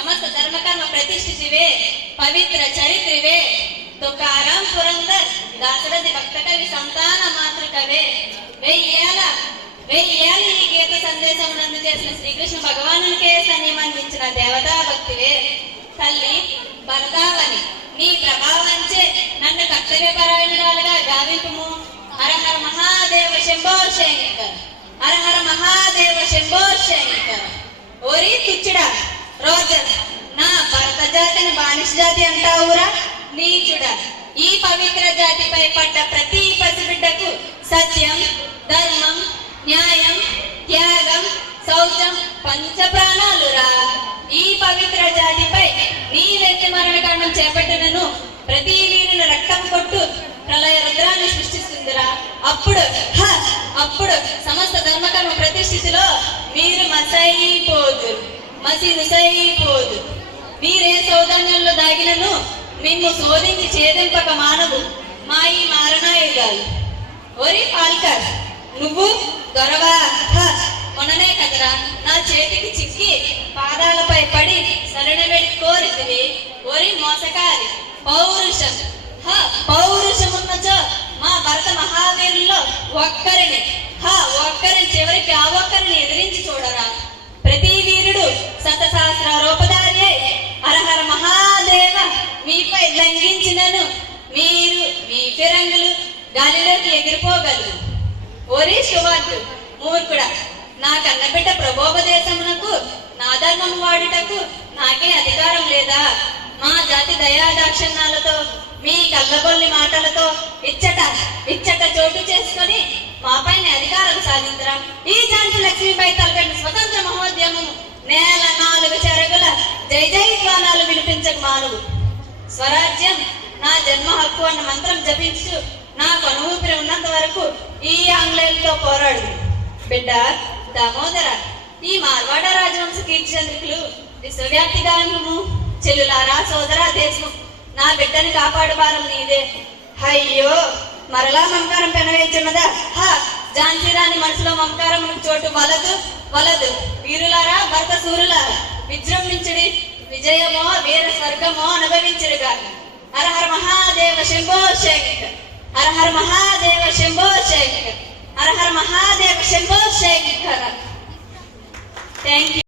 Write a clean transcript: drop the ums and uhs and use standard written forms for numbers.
समस्त धर्म कर्म प्रतिष्ठितिवे पवित्र चरित्रिवे तुकाराम पुरंदर दासरथि भक्त कवि संतान मात्र कवे వెయ్యేళ్ళ ఈ గీత సందేశం నందు చేసిన శ్రీకృష్ణ భగవానునికే సన్నిమందించిన దేవతా భక్తివే తల్లి భరతావని నీ ప్రభావంచే నన్ను కర్తవ్యపరాయణురాలుగా గావింపుము. హర హర మహాదేవ శంభో శంకర్, హర హర మహాదేవ శంభో శంకర్. ఓరి తుచ్చుడా రోజర్, నా భరత జాతిని బానిస జాతి అంటావురా నీచుడా. ఈ పవిత్ర జాతిపై పడ్డ ప్రతి పసిబిడ్డకు సత్యం, ధర్మం, న్యాయం, త్యాగం, శౌచం పంచ ప్రాణాలురా. ఈ పవిత్ర జాతిపై నీ వ్యక్తి మరణకాండం చేపట్టినను ప్రతి వీరిని రక్తం కొట్టు ప్రళయ రుద్రాన్ని సృష్టిస్తుందిరా. అప్పుడు సమస్త ధర్మకర్మ ప్రతిష్ఠితిలో మీరు మసినుసైపోదు. మీరే సౌధాన్యంలో దాగినను మిమ్ము శోధించి ఛేదింపక మానవు మా ఈ మారణాయుధాలు. ఓరి పాల్కర్, నువ్వు దొరవా? మొన్ననే కదరా నా చేతికి చిక్కి పాదాలపై పడి శరణబెడి కోరితివి. ఓరి మోసకారి, పౌరుషమున్నచో మా భరత మహావీరుల్లో ఒక్కరిని చివరికి ఆ ఒక్కరిని ఎదిరించి చూడరా. ప్రతి వీరుడు శతసహస్రారోపధారి అయి హరహర మహాదేవ మీపై లంఘించినను మీరు మీ ఫిరంగులు గాలిలోకి ఎగిరిపోగలరు. ఓరి శువార్డు మూర్ఖుడా, నా కన్నబిడ్డ ప్రభోపదేశమునకు నా ధర్మము వాడుటకు నాకే అధికారం లేదా? మా జాతి దయాదాక్షిణ్యాలతో మీ కళ్ళబొల్లి మాటలతో ఇచ్చట చోటు చేసుకొని మాపైన అధికారం సాధించరా. ఈ ఝాన్సీ లక్ష్మిపై తలపెట్టిన స్వతంత్ర మహోద్యమము నేల 4 చెరగుల జై జై స్వానాలు వినిపించక మానువు. స్వరాజ్యం నా జన్మ హక్కు అన్న మంత్రం జపించు నా కొనుఊపిరి ఉన్నంత వరకు ఈ ఆంగ్లేయులతో పోరాడు. బిడ్డ దామోదర, ఈ మార్వాడ రాజవంశ కీర్తి చంద్రికలు విశ్వవ్యాప్తిగా అనుము. చెల్లులారా, సోదరా దేశం, నా బిడ్డని కాపాడు భారం నీదే. అయ్యో, మరలా మమకారం పెనవేచున్నదా? ఝాన్సీ రాణి మనసులో మమకారం చోటు వలదు. వీరులారా, భర్త సూరులారా, విజృంభించుడి. విజయమో వీర స్వర్గమో అనుభవించుడుగా. హర హర మహాదేవ శంభో శంకర్, హర హర మహాదేవ శంభో శంకర్, హర హర మహాదేవ శంభో శంకర్. Thank you.